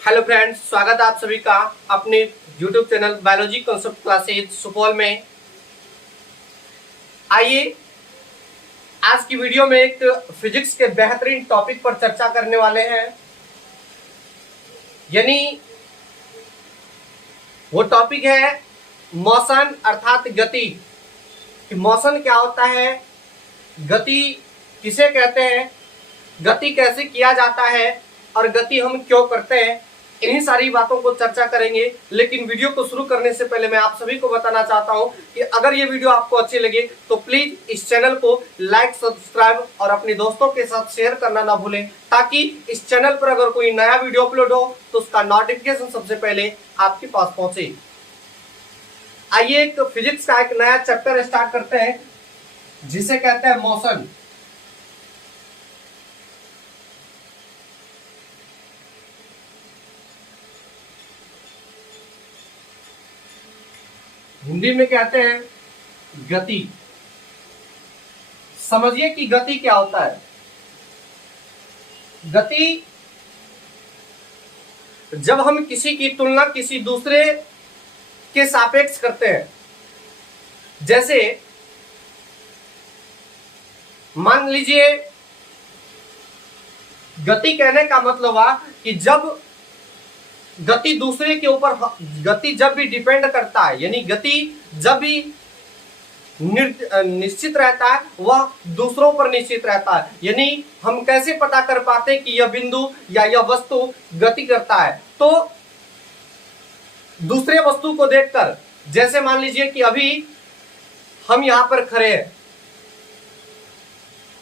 Hello friends, स्वागत है आप सभी का अपने YouTube channel biology concept classes Supaul में। आइए आज की वीडियो में एक फिजिक्स के बेहतरीन टॉपिक पर चर्चा करने वाले हैं। यानी वो टॉपिक है मोशन अर्थात गति। कि मोशन क्या होता है, गति किसे कहते हैं, गति कैसे किया जाता है और गति हम क्यों करते हैं, इन्हीं सारी बातों को चर्चा करेंगे। लेकिन वीडियो को शुरू करने से पहले मैं आप सभी को बताना चाहता हूं कि अगर ये वीडियो आपको अच्छी लगे तो प्लीज इस चैनल को लाइक, सब्सक्राइब और अपने दोस्तों के साथ शेयर करना ना भूलें, ताकि इस चैनल पर अगर कोई नया वीडियो अपलोड हो तो उसका नोटिफिकेशन सबसे पहले आपके पास पहुंचे। आइए एक फिजिक्स का एक नया चैप्टर स्टार्ट करते हैं जिसे कहते हैं मोशन। हिंदी में कहते हैं गति। समझिए कि गति क्या होता है। गति जब हम किसी की तुलना किसी दूसरे के सापेक्ष करते हैं, जैसे मान लीजिए गति कहने का मतलब है कि जब गति दूसरे के ऊपर, गति जब भी डिपेंड करता है, यानी गति जब भी निश्चित रहता है वह दूसरों पर निश्चित रहता है। यानी हम कैसे पता कर पाते हैं कि यह बिंदु या यह वस्तु गति करता है, तो दूसरे वस्तु को देखकर, जैसे मान लीजिए कि अभी हम यहां पर खड़े हैं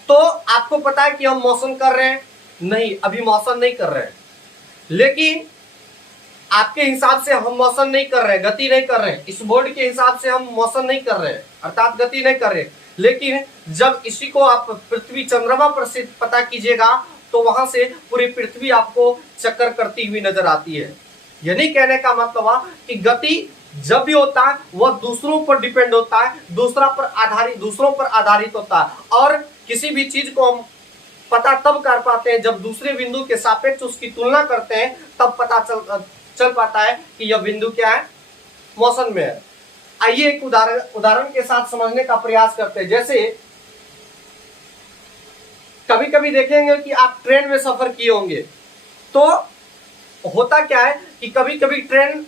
तो आपको पता है कि हम मोशन कर रहे हैं, नहीं अभी मोशन नहीं कर रहे हैं, लेकिन आपके हिसाब से हम मोशन नहीं कर रहे, गति नहीं कर रहे, इस बोर्ड के हिसाब से हम मोशन नहीं कर रहे अर्थात गति नहीं कर रहे। लेकिन जब इसी को आप पृथ्वी चंद्रमा पर से पता कीजिएगा तो वहां से पूरी पृथ्वी आपको चक्कर करती हुई नजर आती है। यानी कहने का मतलब है कि गति जब भी होता है वह दूसरों पर डिपेंड होता है, दूसरों पर आधारित होता है। और किसी भी चीज को हम पता तब कर पाते हैं जब दूसरे बिंदु के सापेक्ष उसकी तुलना करते हैं, तब पता चल पाता है कि यह बिंदु क्या है, मोशन में है। आइए एक उदाहरण के साथ समझने का प्रयास करते हैं। जैसे कभी कभी देखेंगे कि आप ट्रेन में सफर किए होंगे, तो होता क्या है कि कभी कभी ट्रेन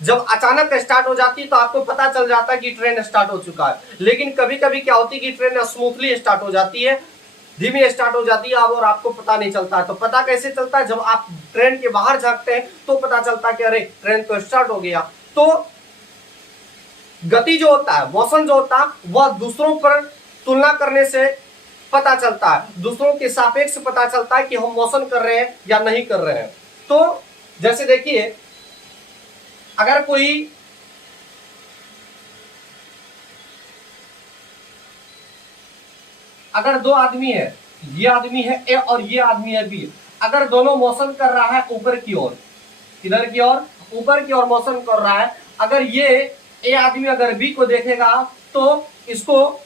जब अचानक स्टार्ट हो जाती है तो आपको पता चल जाता है कि ट्रेन स्टार्ट हो चुका है। लेकिन कभी कभी क्या होती है कि ट्रेन स्मूथली स्टार्ट हो जाती है, धीमी स्टार्ट हो जाती है और आपको पता नहीं चलता है। तो पता कैसे चलता है, जब आप ट्रेन के बाहर झांकते हैं तो पता चलता है कि अरे ट्रेन तो स्टार्ट हो गया। तो गति जो होता है, मोशन जो होता है, वह दूसरों पर तुलना करने से पता चलता है, दूसरों के सापेक्ष पता चलता है कि हम मोशन कर रहे हैं या नहीं कर रहे हैं। तो जैसे देखिए, अगर दो आदमी है, ये आदमी है ए और ये आदमी है बी, अगर दोनों मोशन कर रहा है ऊपर की ओर, किधर की ओर, ऊपर की ओर मोशन कर रहा है, अगर ये ए आदमी अगर बी को देखेगा तो इसको,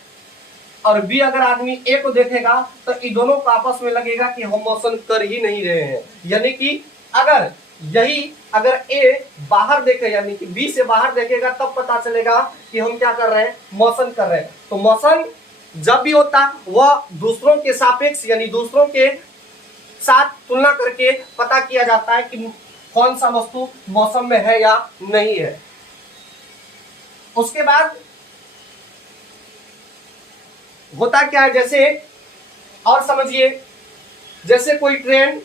और बी अगर आदमी ए को देखेगा तो इन दोनों को आपस में लगेगा कि हम मोशन कर ही नहीं रहे हैं। यानी कि अगर ए बाहर देखे, यानी कि बी से बाहर देखेगा, तब पता चलेगा कि हम क्या कर रहे हैं, मोशन कर रहे हैं। तो मोशन जब भी होता वह दूसरों के सापेक्ष, यानी दूसरों के साथ तुलना करके पता किया जाता है कि कौन सा वस्तु मौसम में है या नहीं है। उसके बाद होता क्या है, जैसे और समझिए, जैसे कोई ट्रेन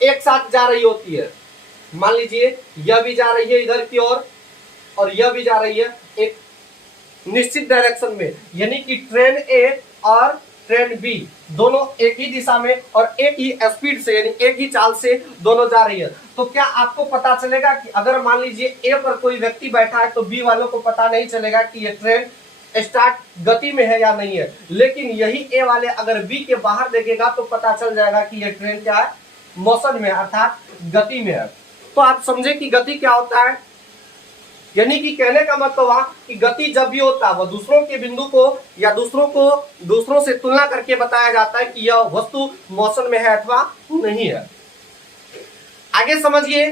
एक साथ जा रही होती है, मान लीजिए यह भी जा रही है इधर की ओर और यह भी जा रही है एक निश्चित डायरेक्शन में, यानी कि ट्रेन ए और ट्रेन बी दोनों एक ही दिशा में और एक ही स्पीड से, यानी एक ही चाल से दोनों जा रही है। तो क्या आपको पता चलेगा कि अगर मान लीजिए ए पर कोई व्यक्ति बैठा है तो बी वालों को पता नहीं चलेगा कि यह ट्रेन स्टार्ट गति में है या नहीं है। लेकिन यही ए वाले अगर बी के बाहर देखेगा तो पता चल जाएगा कि यह ट्रेन क्या है, मोशन में अर्थात गति में है। तो आप समझे कि गति क्या होता है। यानी कि कहने का मतलब हुआ कि गति जब भी होता है वह दूसरों के बिंदु को या दूसरों से तुलना करके बताया जाता है कि यह वस्तु मोशन में है अथवा नहीं है। आगे समझिए,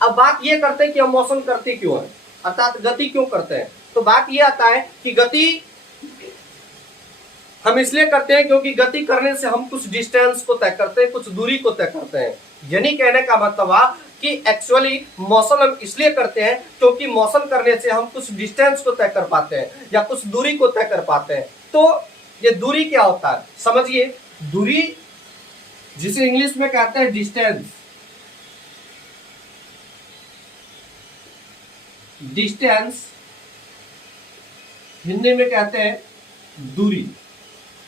अब बात यह करते हैं कि हम मोशन करते क्यों है, अर्थात गति क्यों करते हैं। तो बात यह आता है कि गति हम इसलिए करते हैं क्योंकि गति करने से हम कुछ डिस्टेंस को तय करते हैं, कुछ दूरी को तय करते हैं। यानी कहने का मतलब हुआ कि एक्चुअली मोशन हम इसलिए करते हैं क्योंकि मोशन करने से हम कुछ डिस्टेंस को तय कर पाते हैं या कुछ दूरी को तय कर पाते हैं। तो ये दूरी क्या होता है समझिए, दूरी जिसे इंग्लिश में कहते हैं डिस्टेंस, डिस्टेंस हिंदी में कहते हैं दूरी।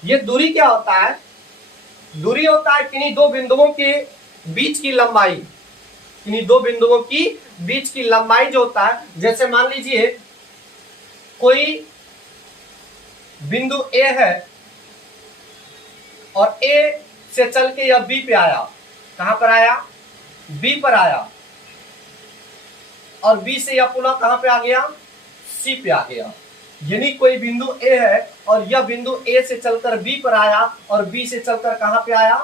ये दूरी क्या होता है, दूरी होता है किन्हीं दो बिंदुओं के बीच की लंबाई, किन्हीं दो बिंदुओं की बीच की लंबाई जो होता है, जैसे मान लीजिए कोई बिंदु ए है और ए से चल के यह बी पे आया, कहां पर आया, बी पर आया, और बी से यह पुनः कहां पे आ गया, सी पे आ गया। यानी कोई बिंदु ए है और यह बिंदु ए से चलकर बी पर आया और बी से चलकर कहां पे आया,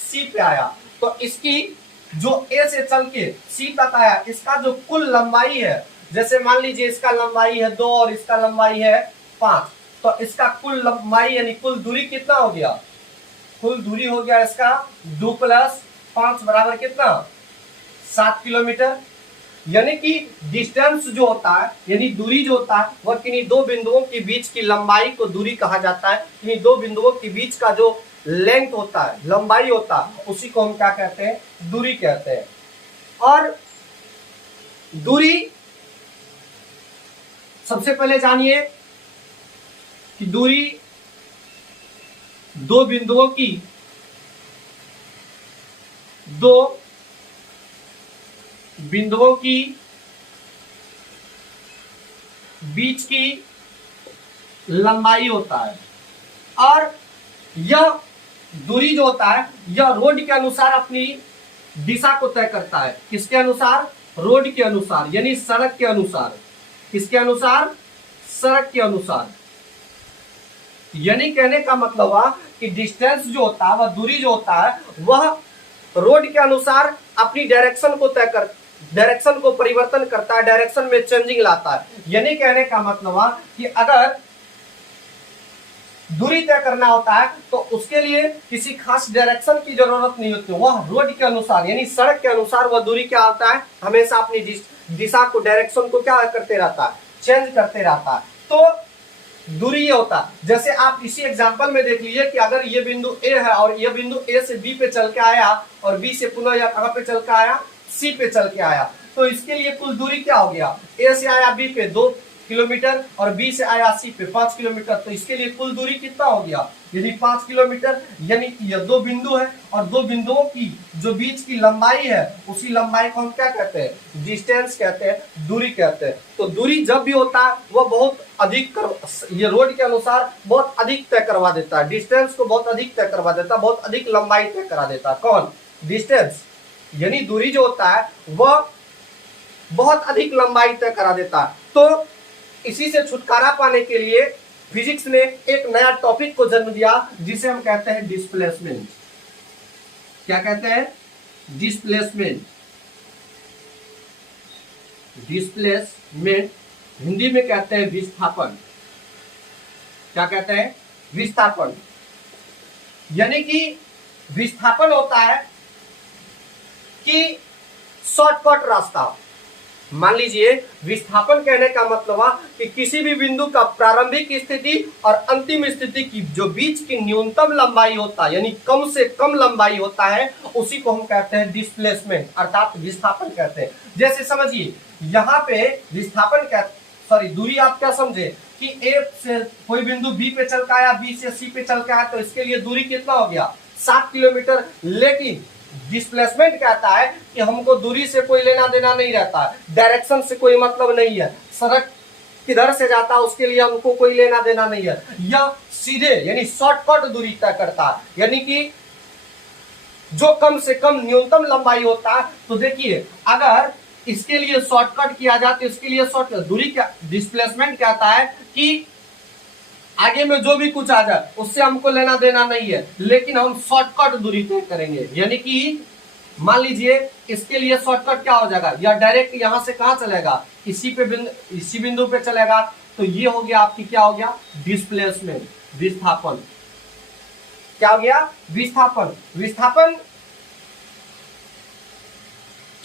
सी पे आया। तो इसकी जो ए से चल के सी तक आया, इसका जो कुल लंबाई है, जैसे मान लीजिए इसका लंबाई है 2 और इसका लंबाई है 5, तो इसका कुल लंबाई यानी कुल दूरी कितना हो गया, कुल दूरी हो गया इसका 2 + 5 बराबर कितना, 7 किलोमीटर। यानी कि डिस्टेंस जो होता है यानी दूरी जो होता है वह किन्हीं दो बिंदुओं के बीच की लंबाई को दूरी कहा जाता है। किन्हीं दो बिंदुओं के बीच का जो लेंथ होता है, लंबाई होता है, उसी को हम क्या कहते हैं, दूरी कहते हैं। और दूरी सबसे पहले जानिए कि दूरी दो बिंदुओं की, दो बिंदुओं की बीच की लंबाई होता है। और यह दूरी जो होता है यह रोड के अनुसार अपनी दिशा को तय करता है। किसके अनुसार, रोड के अनुसार, यानी सड़क के अनुसार। किसके अनुसार, सड़क के अनुसार। यानी कहने का मतलब हुआ कि डिस्टेंस जो होता है, वह दूरी जो होता है, वह रोड के अनुसार अपनी डायरेक्शन को तय कर, डायरेक्शन को परिवर्तन करता है, डायरेक्शन में चेंजिंग लाता है। यानी कहने का मतलब हुआ कि अगर दूरी तय करना होता है तो उसके लिए किसी खास डायरेक्शन की जरूरत नहीं होती, वह रोड के अनुसार यानी सड़क के अनुसार वह दूरी क्या होता है, हमेशा अपनी दिशा को, डायरेक्शन को क्या करते रहता है, चेंज करते रहता है। तो दूरी ये होता है, जैसे आप इसी एग्जांपल में देख लीजिए कि अगर ये बिंदु ए है और ये बिंदु ए से बी पे चल के आया और बी से पुनः या कहां पे चल के आया, सी पे चल के आया, तो इसके लिए कुल दूरी क्या हो गया, ए से आया बी पे 2 किलोमीटर और बी से आया सी पे 5 किलोमीटर, तो इसके लिए कुल दूरी कितना हो गया, यदि 5 किलोमीटर। यानी कि यह दो बिंदु है और दो बिंदुओं की जो बीच की लंबाई है उसी लंबाई को हम क्या कहते हैं, डिस्टेंस कहते हैं, दूरी कहते हैं। तो दूरी जब भी होता है वह बहुत अधिक ये रोड के अनुसार बहुत अधिक तय करवा देता है, डिस्टेंस को बहुत अधिक तय करवा देता है, बहुत अधिक लंबाई तय करा देता है। कौन, डिस्टेंस, यानी दूरी जो होता है वह बहुत अधिक लंबाई तय करा देता है। तो इसी से छुटकारा पाने के लिए फिजिक्स ने एक नया टॉपिक को जन्म दिया जिसे हम कहते हैं डिस्प्लेसमेंट। क्या कहते हैं, डिस्प्लेसमेंट। डिस्प्लेसमेंट हिंदी में कहते हैं विस्थापन। क्या कहते हैं, विस्थापन। यानी कि विस्थापन होता है कि शॉर्टकट रास्ता। मान लीजिए विस्थापन कहने का मतलब है कि किसी भी बिंदु का प्रारंभिक स्थिति और अंतिम स्थिति की जो बीच की न्यूनतम लंबाई होता है यानी कम से कम लंबाई होता है उसी को हम कहते हैं डिस्प्लेसमेंट अर्थात विस्थापन कहते हैं। जैसे समझिए यहाँ पे विस्थापन क्या, सॉरी दूरी आप क्या समझे कि ए से कोई बिंदु बी पे चल के आया, बी से सी पे चल के आया, तो इसके लिए दूरी कितना हो गया, 7 किलोमीटर। लेकिन डिस्प्लेसमेंट कहता है कि हमको दूरी से कोई लेना देना नहीं रहता है, डायरेक्शन से कोई मतलब नहीं है, सड़क किधर से जाता है उसके लिए हमको कोई लेना देना नहीं है, यह सीधे यानी शॉर्टकट दूरी तय करता है। यानी कि जो कम से कम न्यूनतम लंबाई होता है, तो देखिए अगर इसके लिए शॉर्टकट किया जाए तो इसके लिए शॉर्टकट दूरी क्या डिस्प्लेसमेंट कहता है कि आगे में जो भी कुछ आ जाए उससे हमको लेना देना नहीं है, लेकिन हम शॉर्टकट दूरी तय करेंगे। यानी कि मान लीजिए इसके लिए शॉर्टकट क्या हो जाएगा, या डायरेक्ट यहां से कहां चलेगा, इसी बिंदु पे चलेगा। तो ये हो गया आपकी क्या हो गया, डिस्प्लेसमेंट, विस्थापन। क्या हो गया, विस्थापन। विस्थापन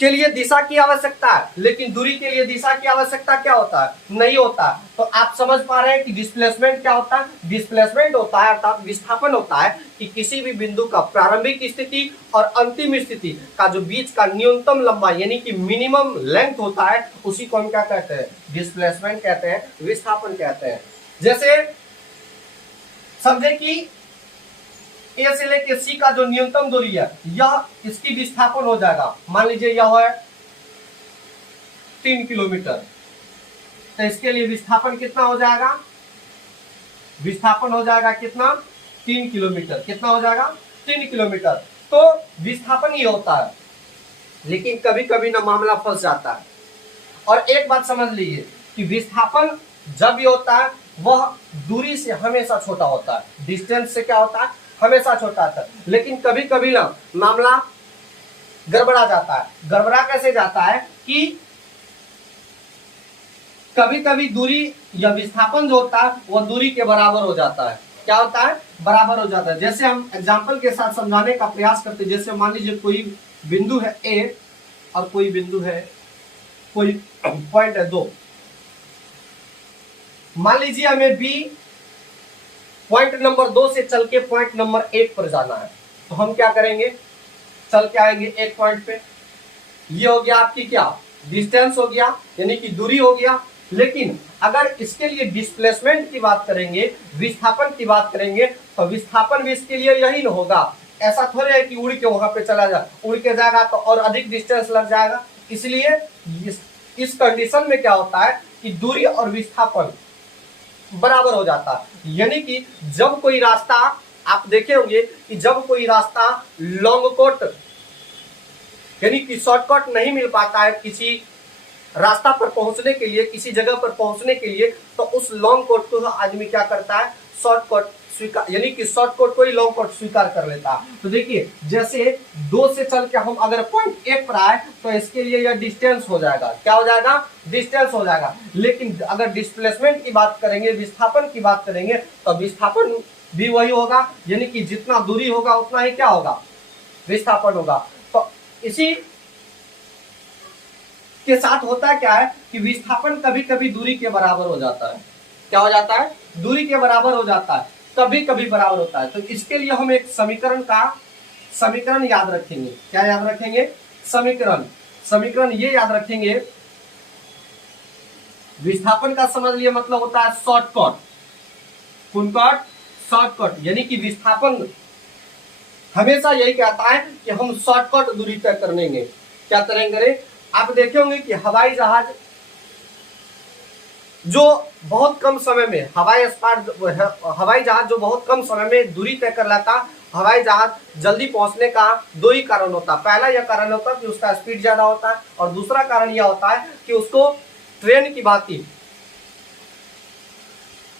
के लिए दिशा की आवश्यकता है, लेकिन दूरी के लिए दिशा की आवश्यकता क्या होता है, नहीं होता। तो आप समझ पा रहे हैं कि डिस्प्लेसमेंट क्या होता है। डिस्प्लेसमेंट होता है अर्थात विस्थापन होता है कि किसी भी बिंदु का प्रारंभिक स्थिति और अंतिम स्थिति का जो बीच का न्यूनतम लंबाई यानी कि मिनिमम लेंथ होता है, उसी को हम क्या कहते हैं, डिस्प्लेसमेंट कहते हैं, विस्थापन कहते हैं। जैसे समझे कि ए से लेके सी का जो न्यूनतम दूरी है, यह इसकी विस्थापन हो जाएगा। मान लीजिए यह है 3 किलोमीटर, तो इसके लिए विस्थापन कितना हो जाएगा, विस्थापन हो जाएगा कितना, 3 किलोमीटर। कितना हो जाएगा, 3 किलोमीटर। तो विस्थापन ही होता है, लेकिन कभी कभी ना मामला फंस जाता है। और एक बात समझ लीजिए कि विस्थापन जब भी होता है वह दूरी से हमेशा छोटा होता है, डिस्टेंस से क्या होता है, हमेशा छोटा आता है। लेकिन कभी कभी ना मामला गड़बड़ा जाता है। गड़बड़ा कैसे जाता है कि कभी कभी दूरी या विस्थापन जो होता है वह दूरी के बराबर हो जाता है। क्या होता है, बराबर हो जाता है। जैसे हम एग्जांपल के साथ समझाने का प्रयास करते हैं। जैसे मान लीजिए कोई बिंदु है ए और कोई बिंदु है, कोई पॉइंट है 2। मान लीजिए हमें बी पॉइंट नंबर 2 से चल के पॉइंट नंबर 1 पर जाना है। तो हम क्या करेंगे, चल के आएंगे एक पॉइंट पे। ये हो गया आपकी क्या, डिस्टेंस हो गया, यानी कि दूरी हो गया। लेकिन अगर इसके लिए डिस्प्लेसमेंट की बात करेंगे, विस्थापन की बात करेंगे, तो विस्थापन भी इसके लिए यही ना होगा। ऐसा थोड़े है कि उड़ के वहां पे चला जाए, उड़ के जाएगा तो और अधिक डिस्टेंस लग जाएगा। इसलिए इस कंडीशन में क्या होता है कि दूरी और विस्थापन बराबर हो जाता है। यानी कि जब कोई रास्ता, आप देखे होंगे कि जब कोई रास्ता लॉन्ग कट यानी कि शॉर्टकट नहीं मिल पाता है किसी रास्ता पर पहुंचने के लिए, किसी जगह पर पहुंचने के लिए, तो उस लॉन्ग कट को आदमी क्या करता है, शॉर्टकट स्वीकार, यानी कि शॉर्टकट को ही लॉन्ग कट स्वीकार कर लेता है। तो देखिए जैसे 2 से चल के हम अगर पॉइंट 1 पर आए तो इसके लिए यह डिस्टेंस हो जाएगा। क्या हो जाएगा, डिस्टेंस हो जाएगा। लेकिन अगर डिस्प्लेसमेंट की बात करेंगे, विस्थापन की बात करेंगे, तो विस्थापन भी वही होगा, यानी कि जितना दूरी होगा उतना ही क्या होगा, विस्थापन होगा। तो इसी के साथ होता क्या है कि विस्थापन कभी कभी दूरी के बराबर हो जाता है। क्या हो जाता है, दूरी के बराबर हो जाता है, कभी कभी बराबर होता है। तो इसके लिए हम एक समीकरण याद रखेंगे। क्या याद रखेंगे, समीकरण ये याद रखेंगे। विस्थापन का समझ लिए मतलब होता है शॉर्टकट, शॉर्टकट, यानी कि विस्थापन हमेशा यही कहता है कि हम शॉर्टकट दूरी तय करेंगे। क्या करेंगे, आप देखे होंगे कि हवाई जहाज जो बहुत कम समय में, हवाई जहाज जो बहुत कम समय में दूरी तय कर लेता, हवाई जहाज जल्दी पहुंचने का 2 ही कारण होता है। पहला यह कारण होता है कि उसका स्पीड ज्यादा होता है, और दूसरा कारण यह होता है कि उसको ट्रेन की भांति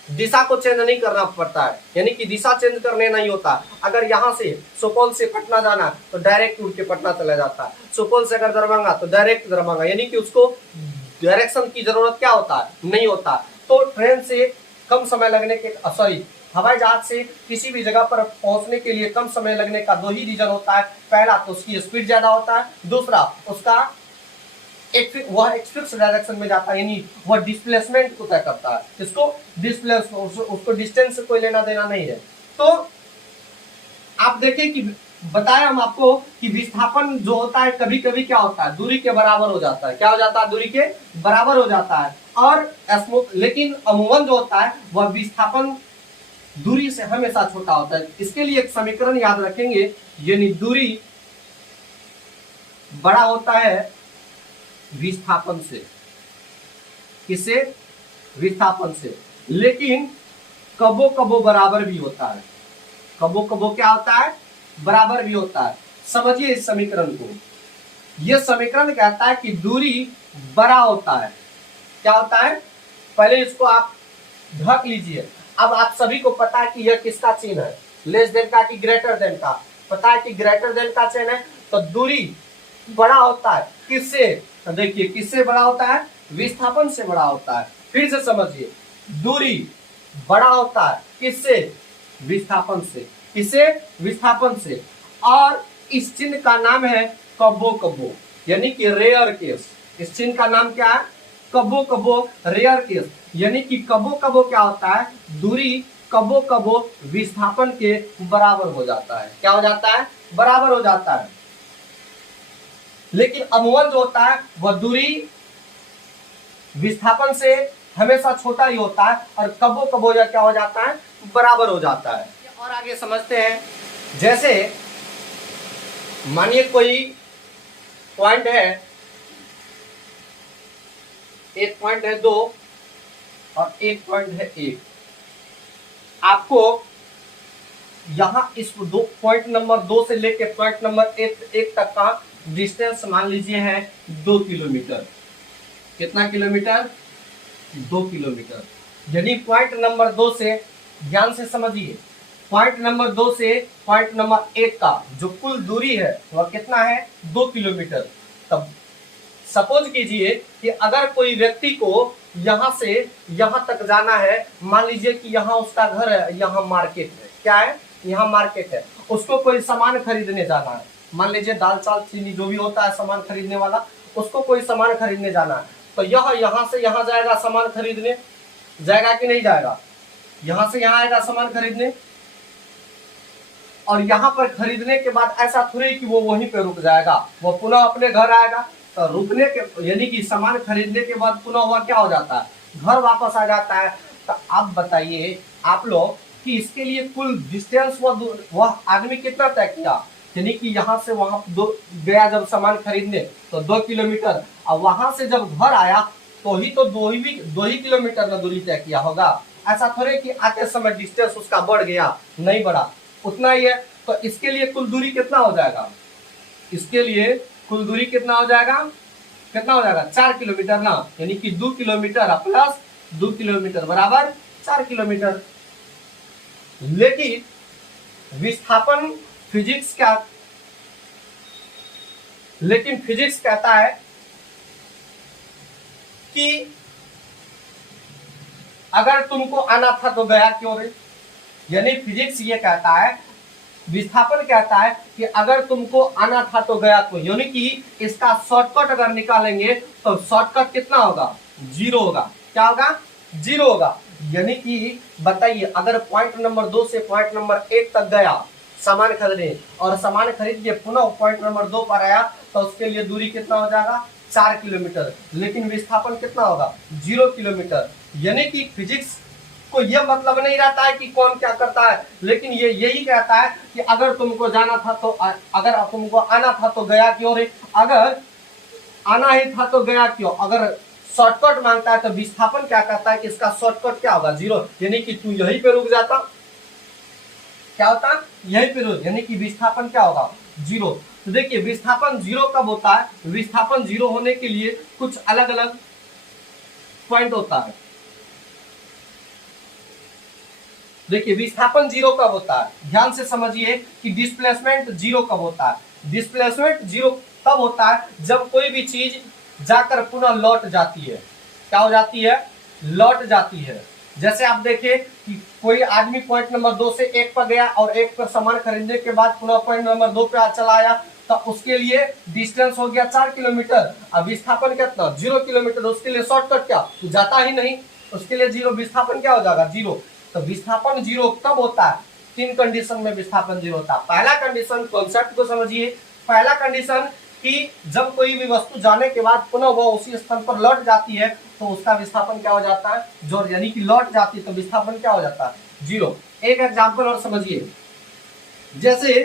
दिशा को चेंज नहीं करना पड़ता है, यानी कि दिशा चेंज करने नहीं होता। अगर यहाँ से सुपौल से पटना जाना है तो डायरेक्ट उड़ के पटना चला जाता है, सुपौल से अगर दरभंगा तो डायरेक्ट दरभंगा, यानी कि उसको डायरेक्शन की जरूरत क्या होता है, नहीं होता। तो ट्रेन से कम समय लगने के हवाई जहाज से किसी भी जगह पर पहुंचने के लिए कम समय लगने का 2 ही रीजन होता है। पहला तो उसकी स्पीड ज्यादा होता है, दूसरा उसका वह एक फिक्स डायरेक्शन में जाता है, यानी वह डिस्प्लेसमेंट को तय करता है। इसको उसको डिस्टेंस से कोई लेना देना नहीं है। तो आप देखें कि बताया हम आपको कि विस्थापन जो होता है कभी कभी क्या होता है, दूरी के बराबर हो जाता है। क्या हो जाता है, दूरी के बराबर हो जाता है। और लेकिन अमूमन जो होता है वह विस्थापन दूरी से हमेशा छोटा होता है। इसके लिए एक समीकरण याद रखेंगे, यानी दूरी बड़ा होता है विस्थापन से। किससे, विस्थापन से। लेकिन कबो कबो बराबर भी होता है, कबो कबो क्या होता है, बराबर भी होता है। समझिए इस समीकरण को, ये समीकरण कहता है कि दूरी बड़ा होता है। क्या होता है, पहले इसको आप ढक लीजिए। अब आप सभी को पता है कि यह किसका चिन्ह है, लेस देन का कि ग्रेटर देन का। पता है कि ग्रेटर देन का चिन्ह है, तो दूरी बड़ा होता है किससे, तो देखिए किससे बड़ा होता है, विस्थापन से बड़ा होता है। फिर से समझिए, दूरी बड़ा होता है किससे, विस्थापन से। किससे, विस्थापन से। और इस चिन्ह का नाम है कबो कबो, यानी कि रेयर केस। इस चिन्ह का नाम क्या है, कबो कबो रेयर केस। यानी कि कबो कबो क्या होता है, दूरी कबो कबो विस्थापन के बराबर हो जाता है। क्या हो जाता है, बराबर हो जाता है। लेकिन अमूमन जो होता है वह दूरी विस्थापन से हमेशा छोटा ही होता है, और कबो कबो या क्या हो जाता है, बराबर हो जाता है। और आगे समझते हैं, जैसे मानिए कोई पॉइंट है, एक पॉइंट है 2 और एक पॉइंट है 1। आपको यहां इस पॉइंट नंबर 2 से लेके पॉइंट नंबर 1 तक का डिस्टेंस मान लीजिए है 2 किलोमीटर। कितना किलोमीटर, 2 किलोमीटर। यानी पॉइंट नंबर 2 से, ध्यान से समझिए, पॉइंट नंबर 2 से पॉइंट नंबर 1 का जो कुल दूरी है वह कितना है, 2 किलोमीटर। तब सपोज कीजिए कि अगर कोई व्यक्ति को यहां से यहां तक जाना है, मान लीजिए कि यहां उसका घर है, यहां मार्केट है। क्या है, यहाँ मार्केट है। उसको कोई सामान खरीदने जाना है, मान लीजिए दाल चाल चीनी जो भी होता है सामान खरीदने वाला, उसको कोई सामान खरीदने जाना है। तो यह यहां से यहां जाएगा सामान खरीदने, जाएगा कि नहीं जाएगा, यहां से यहां आएगा सामान खरीदने। और यहां पर खरीदने के बाद ऐसा थोड़ी कि वो वहीं पे रुक जाएगा, वो पुनः अपने घर आएगा। तो रुकने के यानी कि सामान खरीदने के बाद पुनः वह क्या हो जाता है, घर वापस आ जाता है। तो आप बताइए आप लोग कि इसके लिए कुल डिस्टेंस वह आदमी कितना तय किया, यानी कि यहाँ से वहां गया जब सामान खरीदने तो 2 किलोमीटर, और वहां से जब घर आया तो ही तो 2 ही किलोमीटर न दूरी तय किया होगा। ऐसा थोड़े कि आते समय डिस्टेंस उसका बढ़ गया, नहीं बढ़ा, उतना ही है। तो इसके लिए कुल दूरी कितना हो जाएगा, इसके लिए कुल दूरी कितना हो जाएगा, कितना हो जाएगा, 4 किलोमीटर ना। यानी कि 2 किलोमीटर प्लस 2 किलोमीटर बराबर 4 किलोमीटर। लेकिन विस्थापन फिजिक्स क्या, लेकिन फिजिक्स कहता है कि अगर तुमको आना था तो गया क्यों रे। यानी फिजिक्स ये कहता है, विस्थापन कहता है कि अगर तुमको आना था तो गया क्यों। यानी कि इसका शॉर्टकट अगर निकालेंगे तो शॉर्टकट कितना होगा, 0 होगा। क्या होगा, 0 होगा। यानी कि बताइए, अगर पॉइंट नंबर 2 से पॉइंट नंबर 1 तक गया सामान खरीदने, और सामान खरीद के पुनः पॉइंट नंबर 2 पर आया, तो उसके लिए दूरी कितना हो जाएगा, 4 किलोमीटर। लेकिन विस्थापन कितना होगा, 0 किलोमीटर। यानी कि फिजिक्स को यह मतलब नहीं रहता है कि कौन क्या करता है, लेकिन ये यही कहता है कि अगर तुमको जाना था तो, अगर तुमको आना था तो गया क्यों रे, अगर आना ही था तो गया क्यों। अगर शॉर्टकट मांगता है तो विस्थापन क्या कहता है कि इसका शॉर्टकट क्या होगा, 0। यानी कि तू यहीं पे रुक जाता, क्या होता, यहीं पे रुक, यानी कि विस्थापन क्या होगा, 0। तो देखिए विस्थापन 0 कब होता है, विस्थापन 0 होने के लिए कुछ अलग अलग पॉइंट होता है। देखिए विस्थापन 0 कब होता है, ध्यान से समझिए कि डिस्प्लेसमेंट 0 कब होता है। डिस्प्लेसमेंट 0 तब होता है जब कोई भी चीज जाकर पुनः लौट जाती है। क्या हो जाती है, लौट जाती है। जैसे आप देखिए कि कोई आदमी पॉइंट नंबर 2 से 1 पर गया और 1 पर सामान खरीदने के बाद पुनः पॉइंट नंबर 2 पे चला आया, तो उसके लिए डिस्टेंस हो गया 4 किलोमीटर। अब विस्थापन कितना, 0 किलोमीटर। उसके लिए शॉर्टकट क्या, जाता ही नहीं, उसके लिए 0, विस्थापन क्या हो जाएगा, 0। तो विस्थापन 0 कब होता है, 3 कंडीशन में विस्थापन 0 होता है। पहला कंडीशन, कॉन्सेप्ट को समझिए, पहला कंडीशन कि जब कोई भी वस्तु जाने के बाद पुनः वो उसी स्थान पर लौट जाती है तो उसका विस्थापन क्या हो जाता है, जो यानी कि लौट जाती है तो विस्थापन क्या हो जाता है, 0। एक एग्जांपल और समझिए, जैसे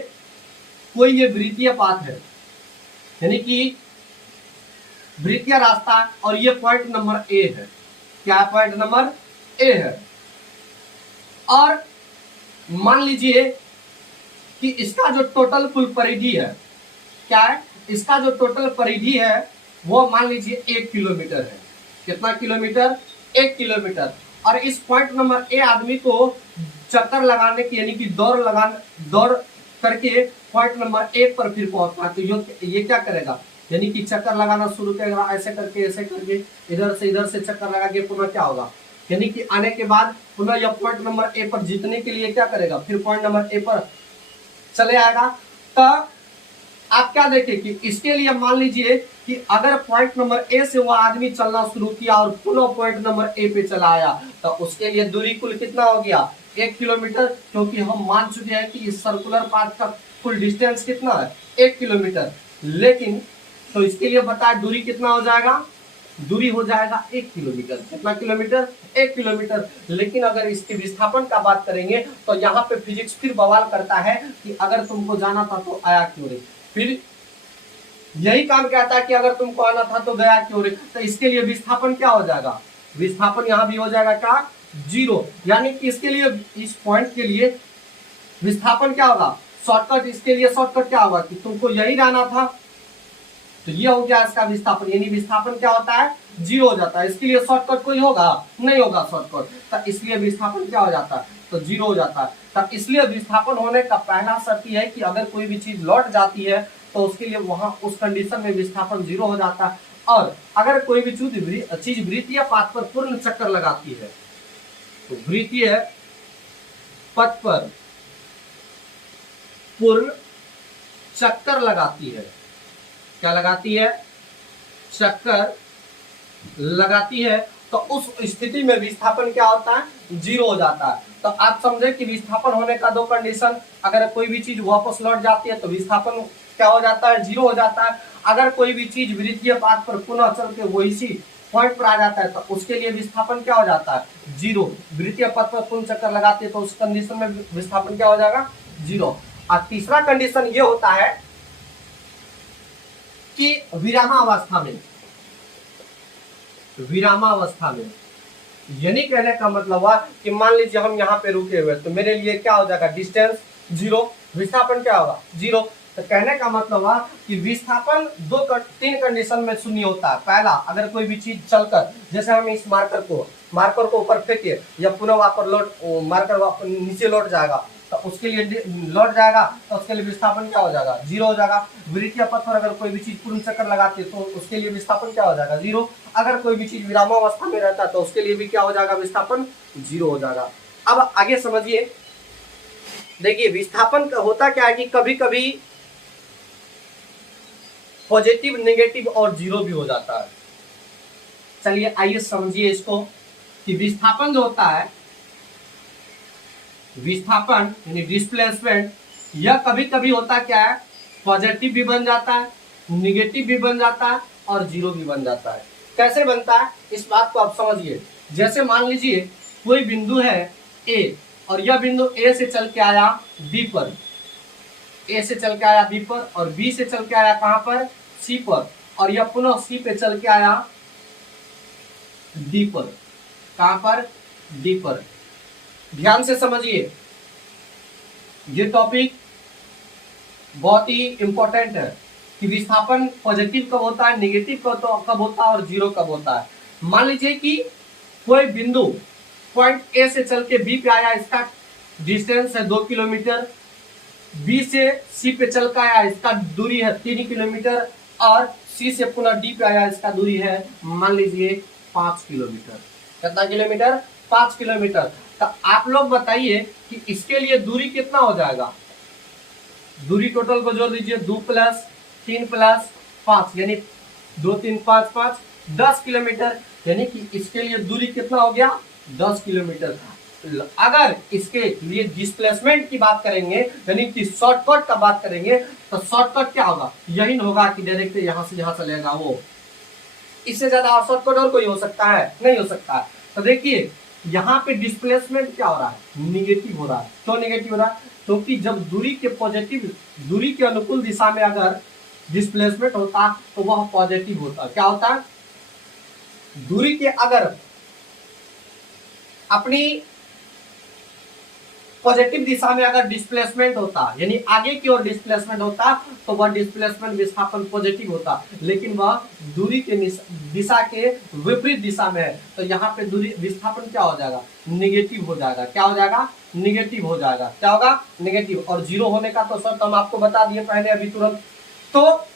कोई ये वृत्तीय पाथ है, यानी कि वृत्तीय रास्ता, और ये पॉइंट नंबर ए है। क्या पॉइंट नंबर ए है, और मान लीजिए कि इसका जो टोटल कुल परिधि है, क्या है, इसका जो टोटल परिधि है वो मान लीजिए 1 किलोमीटर है। कितना किलोमीटर? 1 किलोमीटर। और इस पॉइंट नंबर ए आदमी को चक्कर लगाने की यानी कि दौड़ करके पॉइंट नंबर ए पर फिर पहुंचना, तो ये क्या करेगा, यानी कि चक्कर लगाना शुरू करेगा, ऐसे करके इधर से चक्कर लगा के पुनः क्या होगा, यानी कि आने के बाद पुनः यह पॉइंट नंबर ए पर जीतने के लिए क्या करेगा, फिर पॉइंट नंबर ए पर चले आएगा। तब आप क्या देखें कि इसके लिए मान लीजिए कि अगर पॉइंट नंबर ए से वह आदमी चलना शुरू किया और पुनः पॉइंट नंबर ए पे चला आया, तो उसके लिए दूरी कुल कितना हो गया, 1 किलोमीटर, क्योंकि हम मान चुके हैं कि इस सर्कुलर पाथ का कुल डिस्टेंस कितना है, 1 किलोमीटर। लेकिन तो इसके लिए बताया दूरी कितना हो जाएगा, दूरी हो जाएगा 1 किलोमीटर। कितना किलोमीटर? 1 किलोमीटर। लेकिन अगर इसके विस्थापन का बात करेंगे तो यहाँ पे फिजिक्स फिर बवाल करता है कि अगर तुमको जाना था तो आया क्यों रे। फिर यही काम कहता है कि अगर तुमको आना था तो गया क्यों रे। तो इसके लिए विस्थापन क्या हो जाएगा, विस्थापन यहाँ भी हो जाएगा क्या, 0। यानी कि इसके लिए, इस पॉइंट के लिए विस्थापन क्या होगा, शॉर्टकट। इसके लिए शॉर्टकट क्या होगा कि तुमको यही जाना था, तो ये हो गया इसका विस्थापन, यानी विस्थापन क्या होता है, 0 हो जाता है। इसके लिए शॉर्टकट कोई होगा, नहीं होगा शॉर्टकट, तो इसलिए विस्थापन क्या हो जाता है, तो 0 हो जाता है। तो इसलिए विस्थापन होने का पहला शर्त यह है कि अगर कोई भी चीज लौट जाती है तो उसके लिए वहां उस कंडीशन में विस्थापन 0 हो जाता है। और अगर कोई भी चीज वृत्तीय पथ पर पूर्ण चक्कर लगाती है, तो वृत्तीय पथ पर पूर्ण चक्कर लगाती है, क्या लगाती है, चक्कर लगाती है, तो उस स्थिति में विस्थापन क्या होता है, 0 हो जाता है। तो आप समझे कि विस्थापन होने का 2 कंडीशन, अगर कोई भी चीज वापस लौट जाती है तो विस्थापन क्या हो जाता है, 0 हो जाता है। अगर कोई भी चीज वृत्तीय पाथ पर पुनः चल के वही पॉइंट पर आ जाता है तो उसके लिए विस्थापन क्या हो जाता है, 0। वृत्तीय पथ पर पूर्ण चक्कर लगाते हैं तो उस कंडीशन में विस्थापन क्या हो जाएगा, 0। और तीसरा कंडीशन ये होता है कि विरामावस्था में, यानी कहने का मतलब हुआ कि मान लीजिए हम यहाँ पे रुके हुए, तो मेरे लिए क्या हो जाएगा, डिस्टेंस 0, विस्थापन क्या होगा, 0। तो कहने का मतलब हुआ कि विस्थापन 3 कंडीशन में शून्य होता है। पहला, अगर कोई भी चीज चलकर, जैसे हम इस मार्कर को ऊपर फेंके या पुनः वापस मार्कर वापस नीचे लौट जाएगा तो उसके लिए लौट जाएगा, तो उसके लिए विस्थापन क्या हो जाएगा, 0 हो जाएगा। वृत्तीय पथ पर अगर कोई भी चीज पूर्ण चक्कर लगाती है तो उसके लिए विस्थापन क्या हो जाएगा, 0। अगर कोई भी चीज विरामावस्था में रहता है तो उसके लिए भी क्या हो जाएगा, विस्थापन 0 हो जाएगा। अब आगे समझिए, देखिए विस्थापन होता क्या है कि कभी कभी पॉजिटिव, नेगेटिव और 0 भी हो जाता है। चलिए आइए समझिए इसको कि विस्थापन जो होता है, विस्थापन यानी डिस्प्लेसमेंट, यह कभी कभी होता क्या है, पॉजिटिव भी बन जाता है, निगेटिव भी बन जाता है और 0 भी बन जाता है। कैसे बनता है इस बात को आप समझिए। जैसे मान लीजिए कोई बिंदु है ए और यह बिंदु ए से चल के आया बी पर, ए से चल के आया बी पर और बी से चल के आया कहां पर, सी पर, और यह पुनः सी पे चल के आया डी पर। कहां पर, डी पर। ध्यान से समझिए, ये टॉपिक बहुत ही इंपॉर्टेंट है कि विस्थापन पॉजिटिव कब होता है, नेगेटिव कब होता है और 0 कब होता है। मान लीजिए कि कोई बिंदु पॉइंट ए से चल के बी पे आया, इसका डिस्टेंस है 2 किलोमीटर, बी से सी पे चल के आया, इसका दूरी है 3 किलोमीटर, और सी से पुनः डी पे आया, इसका दूरी है मान लीजिए 5 किलोमीटर। कितना किलोमीटर, 5 किलोमीटर। तो आप लोग बताइए कि इसके लिए दूरी कितना हो जाएगा, दूरी टोटल को जोड़ दीजिए, 2 + 3 + 5 यानी 2 3 5 5 10 किलोमीटर। यानी कि इसके लिए दूरी कितना हो गया, 10 किलोमीटर। अगर इसके लिए डिस्प्लेसमेंट की बात करेंगे यानी कि शॉर्टकट का बात करेंगे तो शॉर्टकट क्या होगा, यही होगा कि डायरेक्ट यहां से यहां चलेगा वो। इससे ज्यादा शॉर्टकट और कोई हो सकता है, नहीं हो सकता। तो देखिए यहाँ पे डिस्प्लेसमेंट क्या हो रहा है, निगेटिव हो रहा है। क्यों निगेटिव हो रहा है, क्योंकि जब दूरी के अनुकूल दिशा में अगर डिस्प्लेसमेंट होता तो वह पॉजिटिव होता। क्या होता है, दूरी के अगर अपनी पॉजिटिव दिशा में अगर डिस्प्लेसमेंट होता, यानी आगे की ओर डिस्प्लेसमेंट होता, तो वह डिस्प्लेसमेंट विस्थापन पॉजिटिव होता, लेकिन वह दूरी के दिशा के विपरीत दिशा में है, तो यहाँ पे दूरी विस्थापन क्या हो जाएगा, निगेटिव हो जाएगा। क्या हो जाएगा, निगेटिव हो जाएगा। क्या होगा, निगेटिव। और जीरो होने का तो शर्त हम आपको बता दिए पहले अभी तुरंत। तो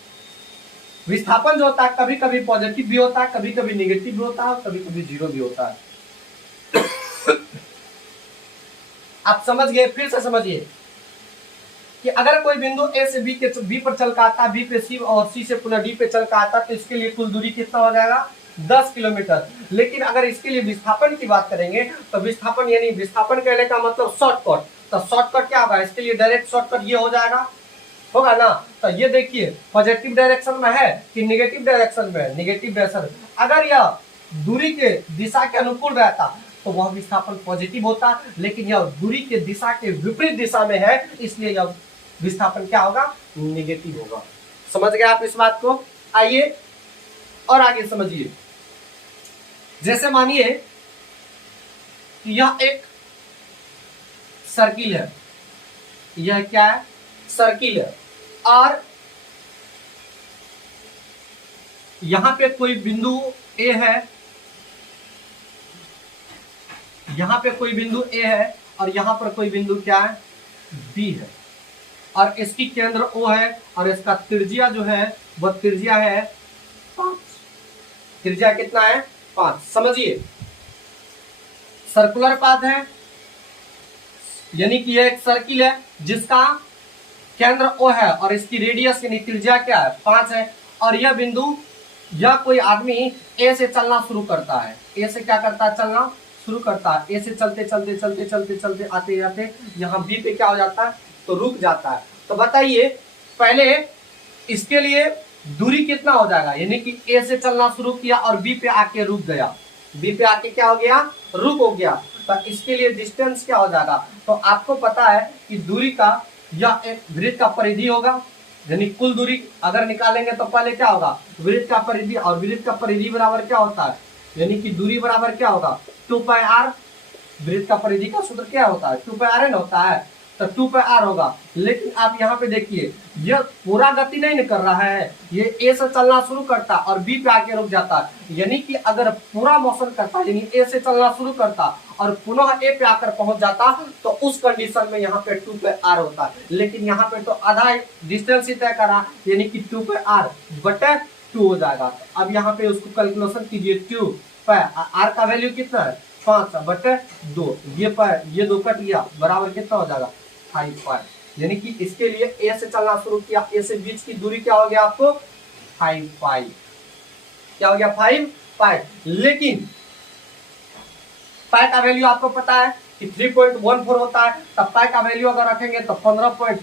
विस्थापन जो होता है कभी कभी पॉजिटिव भी होता है, कभी कभी निगेटिव भी होता है, कभी कभी जीरो भी होता है। आप समझ गए, फिर से समझिए कि अगर कोई बिंदु ए से बी के बी पर चल का आता है, बी पे सी और सी से पुनः डी पे चल का आता है, तो इसके लिए कुल दूरी कितना हो जाएगा, 10 किलोमीटर। लेकिन अगर इसके लिए विस्थापन की बात करेंगे तो विस्थापन यानी विस्थापन कहने का मतलब शॉर्टकट, तो शॉर्टकट क्या होगा, इसके लिए डायरेक्ट शॉर्टकट ये हो जाएगा, होगा ना। तो ये देखिए पॉजिटिव डायरेक्शन में है कि निगेटिव डायरेक्शन में है, निगेटिव डायरेक्शन। अगर यह दूरी के दिशा के अनुकूल रहता तो वह विस्थापन पॉजिटिव होता, लेकिन यह दूरी के दिशा के विपरीत दिशा में है, इसलिए यह विस्थापन क्या होगा, निगेटिव होगा। समझ गए आप इस बात को। आइए और आगे समझिए। जैसे मानिए कि यह एक सर्किल है, यह क्या है, सर्किल है, और यहां पे कोई बिंदु ए है, यहां पे कोई बिंदु ए है, और यहां पर कोई बिंदु क्या है, बी है, और इसकी केंद्र ओ है, और इसका त्रिज्या जो है वह त्रिज्या है 5। त्रिज्या कितना है, 5। समझिए सर्कुलर पाथ है, यानी कि यह एक सर्किल है जिसका केंद्र ओ है और इसकी रेडियस यानी त्रिज्या क्या है, 5 है। और यह बिंदु, यह कोई आदमी ए से चलना शुरू करता है, ए से क्या करता है, चलना शुरू करता है, ए से चलते चलते चलते चलते चलते आते जाते यहाँ बी पे क्या हो जाता है, तो रुक जाता है। तो बताइए पहले इसके लिए दूरी कितना हो जाएगा, यानी कि ए से चलना शुरू किया और बी पे आके रुक गया, बी पे आके क्या हो गया, रुक हो गया, तो इसके लिए डिस्टेंस क्या हो जाएगा। तो आपको पता है कि दूरी का यह एक वृत्त का परिधि होगा, यानी कुल दूरी अगर निकालेंगे तो पहले क्या होगा, वृत्त का परिधि, और वृत्त का परिधि बराबर क्या होता है, यानी कि दूरी बराबर क्या होगा, 2πr। वृत्त का परिधि का सूत्र क्या होता है, 2πr होता है, तो 2πr होगा। लेकिन आप यहाँ पे देखिए यह पूरा गति नहीं कर रहा है, ये ए से चलना शुरू करता और बी पे आके रुक जाता, यानी कि अगर पूरा मोशन करता, यानी ए से चलना शुरू करता और पुनः ए पे आकर पहुंच जाता, तो उस कंडीशन में यहाँ पे 2πr होता है। लेकिन यहाँ पे तो आधा डिस्टेंस ही तय करा, यानी कि 2πr/2 हो जाएगा। अब यहाँ पे उसको कैलकुलेशन कीजिए, 2πr का वैल्यू कितना है, 5/2, ये 2 कट गया, बराबर कितना हो जाएगा, 5π। यानी कि इसके लिए ए से चलना शुरू किया, ए से बीच की दूरी क्या हो गया आपको, 5π। क्या हो गया, 5π। लेकिन पाई का वैल्यू आपको पता है कि 3.14 होता है, तब पाई का वैल्यू अगर रखेंगे तो 15 पॉइंट,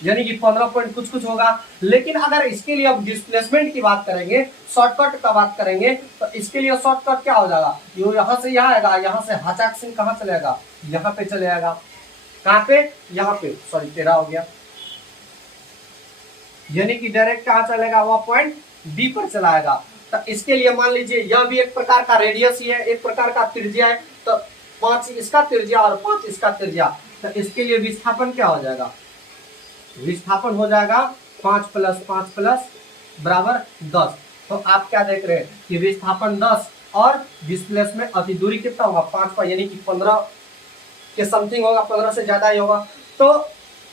यानी कि 15 पॉइंट कुछ कुछ होगा। लेकिन अगर इसके लिए अब डिस्प्लेसमेंट की बात करेंगे, शॉर्टकट का बात करेंगे, तो इसके लिए शॉर्टकट क्या हो जाएगा, ये यहाँ से यहाँ आएगा, यहाँ से हचाक सिंह कहाँ चले जाएगा, यहाँ पे चले जाएगा, कहाँ पे, यहाँ पे, सॉरी 13 हो गया, यानी कि डायरेक्ट कहाँ चलेगा, वह पॉइंट डी पर चलाएगा। तो इसके लिए मान लीजिए यह भी एक प्रकार का रेडियस ही है, एक प्रकार का त्रिज्या है, तो 5 इसका त्रिज्या और 5 इसका त्रिज्या, तो इसके लिए विस्थापन क्या हो जाएगा, विस्थापन हो जाएगा 5 + 5 + 10। तो आप क्या देख रहे हैं कि विस्थापन 10 और डिस्प्लेसमेंट अति दूरी कितना होगा, 5 यानी कि 15 के समथिंग होगा, 15 से ज्यादा ही होगा। तो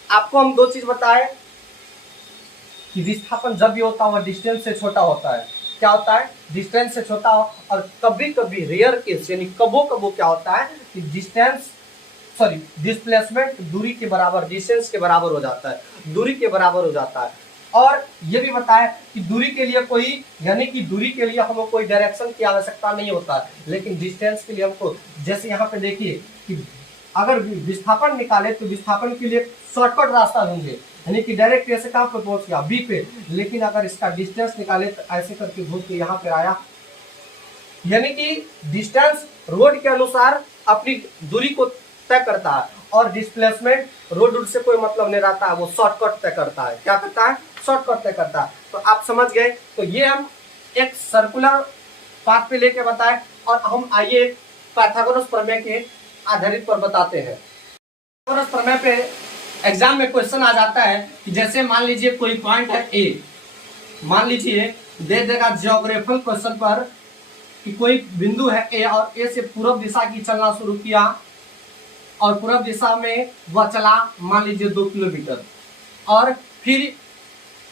आपको हम 2 चीज बताए कि विस्थापन जब भी होता है वह डिस्टेंस से छोटा होता है, क्या होता है, डिस्टेंस से छोटा हो, और कभी कभी रेयर केस यानी कबो कबो क्या होता है कि डिस्प्लेसमेंट दूरी के बराबर, डिस्टेंस के बराबर हो जाता है, दूरी के बराबर हो जाता है। और ये भी बताया कि दूरी के लिए कोई, यानी कि दूरी के लिए हमको कोई डायरेक्शन की आवश्यकता नहीं होता है, लेकिन डिस्टेंस के लिए हमको, जैसे यहाँ पे देखिए कि अगर विस्थापन निकाले तो विस्थापन के लिए शॉर्टकट रास्ता ढूंढे, यानी कि डायरेक्ट ऐसे कहाँ पे पहुंच गया, बी पे। लेकिन अगर इसका डिस्टेंस निकाले तो ऐसे करके घूम के यहाँ पे आया, यानी कि डिस्टेंस रोड के अनुसार अपनी दूरी को तय करता है, और डिस्प्लेसमेंट रोड से कोई मतलब नहीं रहता है, वो शॉर्टकट तय करता है। क्या करता है, शॉर्टकट तय करता है। तो आप समझ गए। तो ये हम एक सर्कुलर पाथ पे लेके बताए, और हम आइए पाइथागोरस प्रमेय के आधारित पर बताते हैं। पाइथागोरस प्रमेय पे एग्जाम में क्वेश्चन आ जाता है कि जैसे मान लीजिए कोई पॉइंट है ए, मान लीजिए दे देगा ज्योग्राफिकल क्वेश्चन पर कि कोई बिंदु है ए और ए से पूर्व दिशा की चलना शुरू किया और पूर्व दिशा में वह चला मान लीजिए 2 किलोमीटर और फिर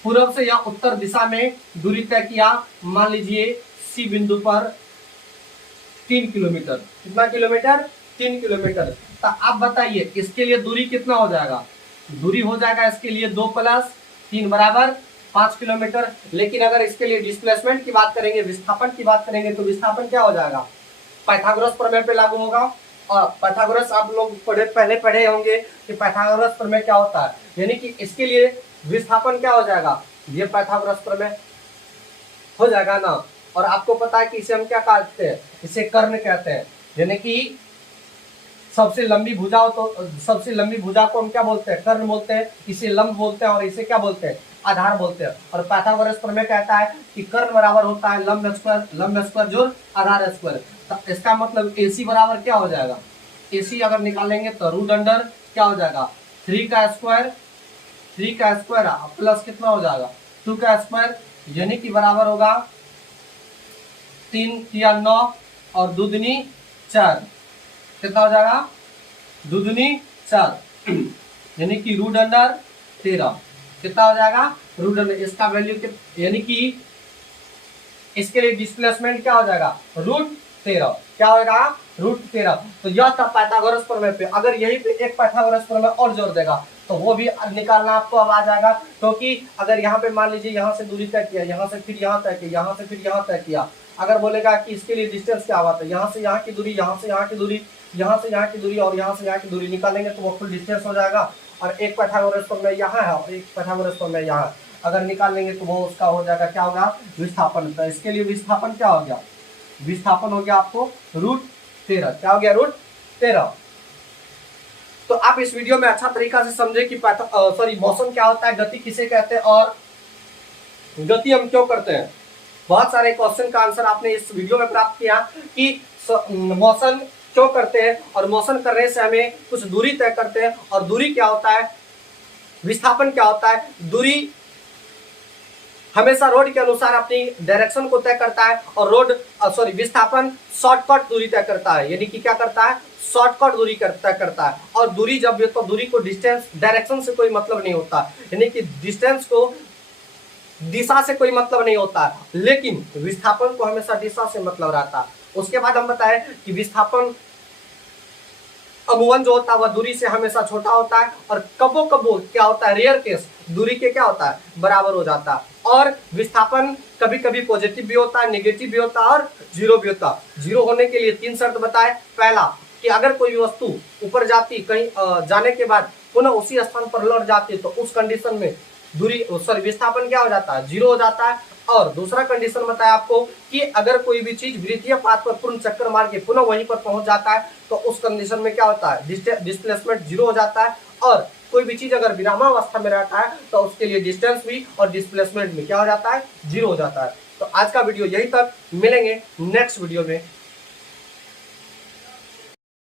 पूर्व से या उत्तर दिशा में दूरी तय किया मान लीजिए सी बिंदु पर 3 किलोमीटर। कितना किलोमीटर? 3 किलोमीटर। तो आप बताइए इसके लिए दूरी कितना हो जाएगा? दूरी हो जाएगा इसके लिए 2 + 3 = 5 किलोमीटर। लेकिन अगर इसके लिए डिस्प्लेसमेंट की बात करेंगे, विस्थापन की बात करेंगे, तो विस्थापन क्या हो जाएगा? पाइथागोरस प्रमेय पे लागू होगा। और पाइथागोरस आप लोग पहले पढ़े होंगे कि पाइथागोरस प्रमेय क्या होता है, यानी कि इसके लिए विस्थापन क्या हो जाएगा? ये पाइथागोरस प्रमेय हो जाएगा ना। और आपको पता है कि इसे हम क्या कहते हैं? इसे कर्ण कहते हैं। यानी कि सबसे लंबी भुजा हो तो सबसे लंबी भुजा को हम क्या बोलते हैं? कर्ण बोलते हैं। इसे लंब बोलते हैं और इसे क्या बोलते हैं? आधार बोलते हैं। और पाइथागोरस प्रमेय कहता है कि कर्ण बराबर होता है लंब स्क्वायर जोड़ आधार स्क्वायर। तो इसका मतलब AC बराबर क्या हो जाएगा? AC अगर निकालेंगे तो √अंडर क्या हो जाएगा? 3 का स्क्वायर प्लस कितना हो जाएगा? 2 का स्क्वायर, यानी कि बराबर होगा 3 या 9 और 2 दूनी 4। कितना हो जाएगा? 2 दूनी 4 यानी कि √13। कितना हो जाएगा? √। इसका वैल्यू यानी कि इसके लिए डिस्प्लेसमेंट क्या हो जाएगा? √13। क्या होगा? √13। तो यह था पाइथागोरस प्रमेय पे। अगर यही पे एक पाइथागोरस प्रमेय और जोड़ देगा तो वो भी निकालना आपको अब आ जाएगा। क्योंकि अगर यहाँ पे मान लीजिए यहाँ से दूरी तय किया, यहाँ से फिर यहाँ तय किया, यहाँ से फिर यहाँ तय किया, अगर बोलेगा कि इसके लिए डिस्टेंस क्या हुआ था, यहाँ से यहाँ की दूरी, यहाँ से यहाँ की दूरी, यहाँ से यहाँ की दूरी और यहाँ से यहाँ की दूरी निकालेंगे तो वो फुल डिस्टेंस हो जाएगा। और एक पाइथागोरस प्रमेय यहाँ है और एक पाइथागोरस प्रमेय यहाँ है, अगर निकाल लेंगे तो वो उसका हो जाएगा क्या होगा? विस्थापन। तो इसके लिए विस्थापन क्या हो गया? विस्थापन हो गया आपको √13। क्या हो गया? √13। तो आप इस वीडियो में अच्छा तरीका से समझे कि मौसम क्या होता है, गति किसे कहते हैं और गति हम क्यों करते हैं। बहुत सारे क्वेश्चन का आंसर आपने इस वीडियो में प्राप्त किया कि मौसम क्यों करते हैं और मौसम करने से हमें कुछ दूरी तय करते हैं। और दूरी क्या होता है, विस्थापन क्या होता है। दूरी हमेशा रोड के अनुसार अपनी डायरेक्शन को तय करता है और विस्थापन शॉर्टकट दूरी तय करता है। यानी कि क्या करता है? शॉर्टकट दूरी तय करता है। और दूरी जब तो दूरी को डिस्टेंस डायरेक्शन से कोई मतलब नहीं होता, यानी कि डिस्टेंस को दिशा से कोई मतलब नहीं होता है, लेकिन विस्थापन को हमेशा दिशा से मतलब रहता है। उसके बाद हम बताएं कि विस्थापन अमूमन जो होता है वह दूरी से हमेशा छोटा होता है और कबो कबो क्या होता है? रेयर केस दूरी के क्या होता है? बराबर हो जाता है। और विस्थापन कभी कभी पॉजिटिव भी होता है, नेगेटिव भी होता है और जीरो भी होता है। जीरो होने के लिए 3 शर्त बताए। पहला कि अगर कोई वस्तु ऊपर जाती, कहीं जाने के बाद पुनः उसी स्थान पर लौट जाती है तो उस कंडीशन में विस्थापन क्या हो जाता है? 0 हो जाता है। और दूसरा कंडीशन बताया आपको कि अगर कोई भी चीज वृत्तीय पाथ पर पूर्ण चक्कर मार के पुनः वहीं पर पहुंच जाता है तो उस कंडीशन में क्या होता है? डिस्प्लेसमेंट 0 हो जाता है। और कोई भी चीज अगर विरामावस्था में रहता है तो उसके लिए डिस्टेंस भी और डिस्प्लेसमेंट में क्या हो जाता है? 0 हो जाता है। तो आज का वीडियो यही तक, मिलेंगे नेक्स्ट वीडियो में।